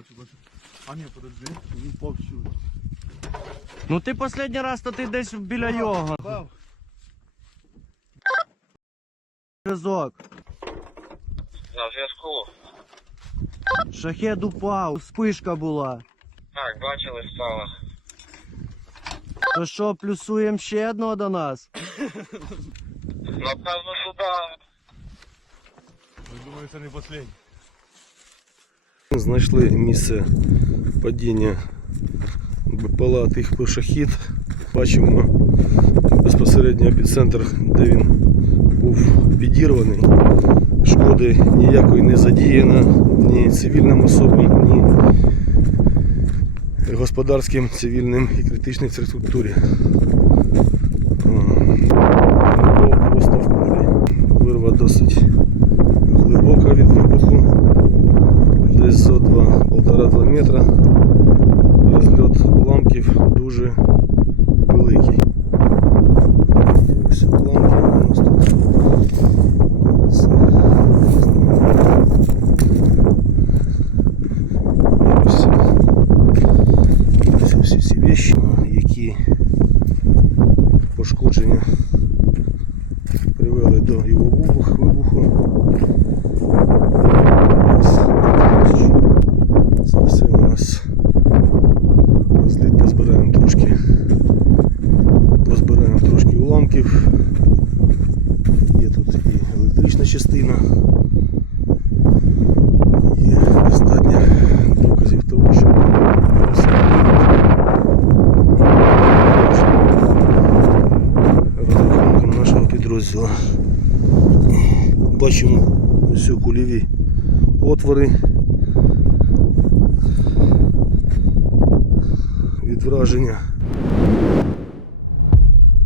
Бачу, бачу. А ні, подожди, він повсюди. Ну ти останній раз то ти десь біля його. Бав. Зв'язок. На зв'язку. Шахет упав, вспишка була. Так, бачили, стало. То що, плюсуємо ще одного до нас? Напевно, сюди. Я думаю, це не останній. Знайшли місце падіння БПЛА тих шахід. Бачимо безпосередньо епіцентр, де він був підірваний. Шкоди ніякої не задіяно ні цивільним особам, ні господарським, цивільним і критичній інфраструктурі. метра. Розльот уламків дуже великий. Ось уламки у нас тут. Ось, ось всі ці вещи, які пошкодження привели до його позбираємо трошки. Позбираємо трошки уламків. Є тут і електрична частина. Є достатньо доказів того, що розрахунком нашого підрозділу. Бачимо ось кульові отвори Від враження.